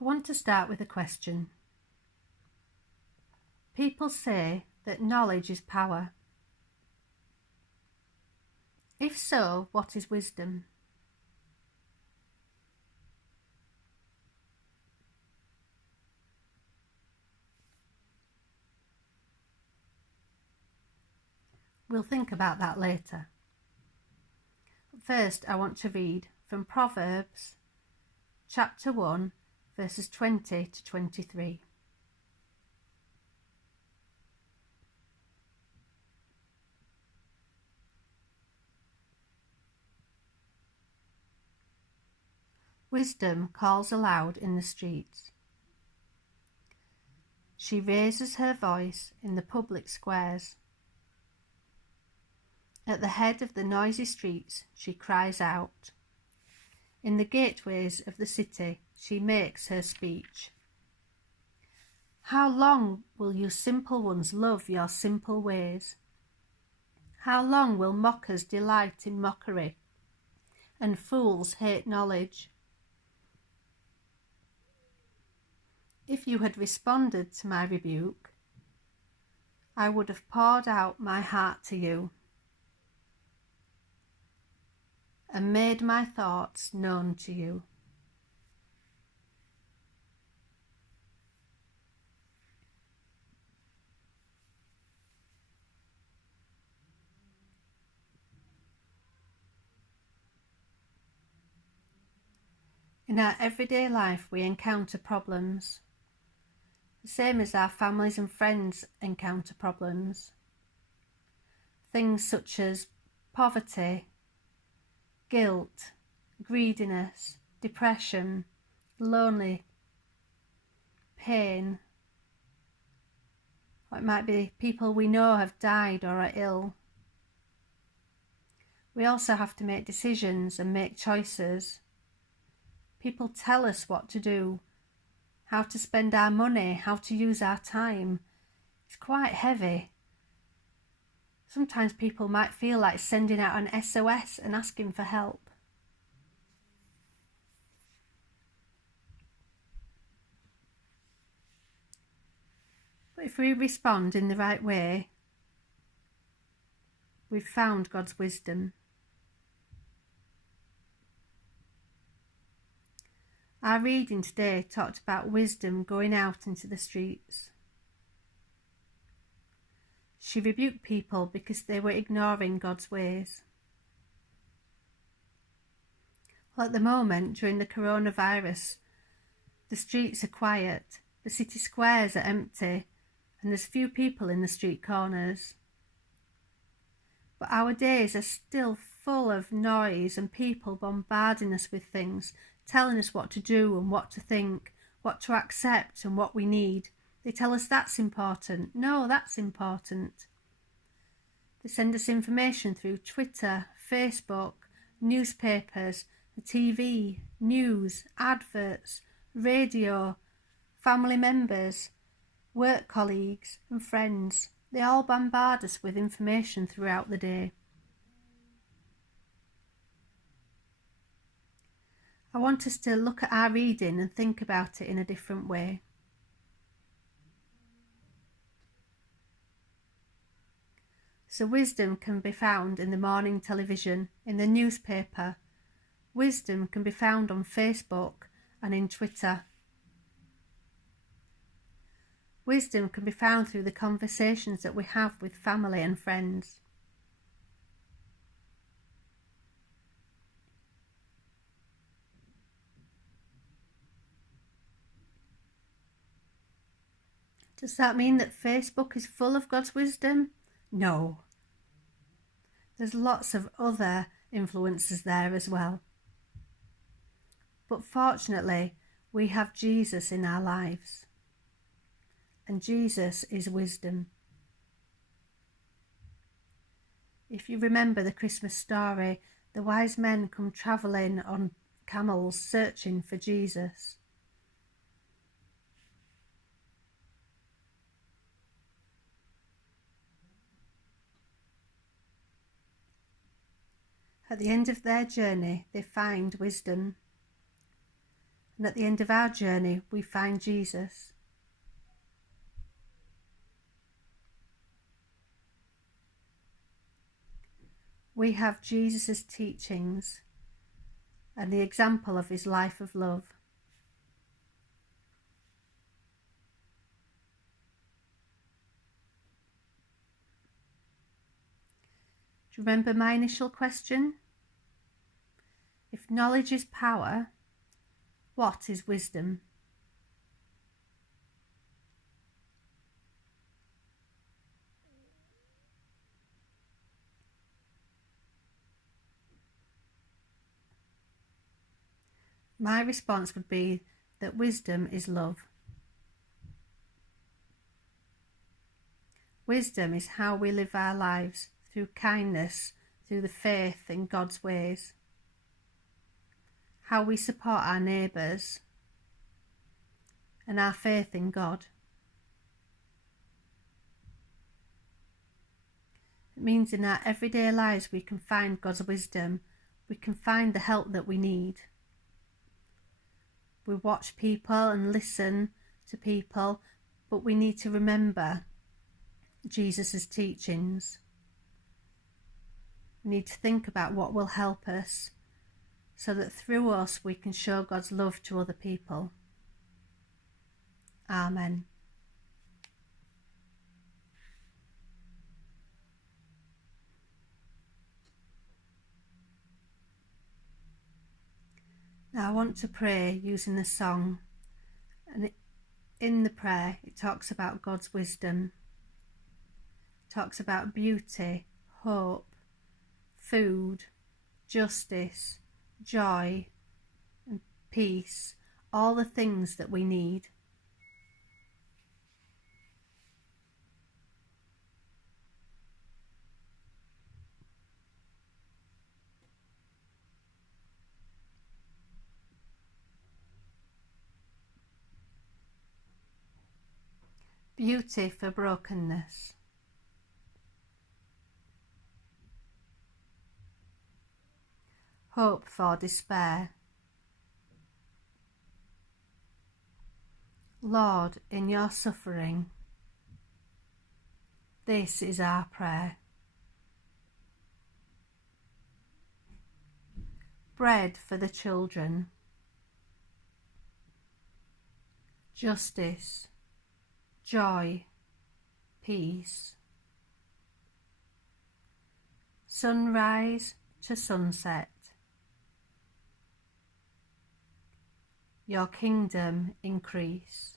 I want to start with a question. People say that knowledge is power. If so, what is wisdom? We'll think about that later. First, I want to read from Proverbs chapter 1, verses 20 to 23. Wisdom calls aloud in the streets. She raises her voice in the public squares. At the head of the noisy streets she cries out. In the gateways of the city she makes her speech. How long will you simple ones love your simple ways? How long will mockers delight in mockery, and fools hate knowledge? If you had responded to my rebuke, I would have poured out my heart to you and made my thoughts known to you. In our everyday life we encounter problems, the same as our families and friends encounter problems. Things such as poverty, guilt, greediness, depression, lonely, pain. Or it might be people we know have died or are ill. We also have to make decisions and make choices. People tell us what to do, how to spend our money, how to use our time. It's quite heavy. Sometimes people might feel like sending out an SOS and asking for help. But if we respond in the right way, we've found God's wisdom. Our reading today talked about wisdom going out into the streets. She rebuked people because they were ignoring God's ways. Well, at the moment, during the coronavirus, the streets are quiet, the city squares are empty, and there's few people in the street corners. But our days are still full of noise and people bombarding us with things, telling us what to do and what to think, what to accept and what we need. They tell us that's important. No, that's important. They send us information through Twitter, Facebook, newspapers, the TV, news, adverts, radio, family members, work colleagues and friends. They all bombard us with information throughout the day. I want us to look at our reading and think about it in a different way. So wisdom can be found in the morning television, in the newspaper. Wisdom can be found on Facebook and in Twitter. Wisdom can be found through the conversations that we have with family and friends. Does that mean that Facebook is full of God's wisdom? No. There's lots of other influences there as well. But fortunately, we have Jesus in our lives. And Jesus is wisdom. If you remember the Christmas story, the wise men come travelling on camels searching for Jesus. At the end of their journey, they find wisdom. and at the end of our journey we find Jesus. We have Jesus' teachings and the example of his life of love. Do you remember my initial question? If knowledge is power, what is wisdom? My response would be that wisdom is love. Wisdom is how we live our lives, through kindness, through the faith in God's ways. How we support our neighbours and our faith in God. It means in our everyday lives we can find God's wisdom, we can find the help that we need. We watch people and listen to people, but we need to remember Jesus' teachings. We need to think about what will help us so that through us we can show God's love to other people. Amen. Now I want to pray using a song, and in the prayer it talks about God's wisdom. It talks about beauty, hope, food, justice, joy and peace, all the things that we need. Beauty for brokenness. Hope for despair. Lord, in your suffering, this is our prayer. Bread for the children. Justice, joy, peace. Sunrise to sunset. Your kingdom increase.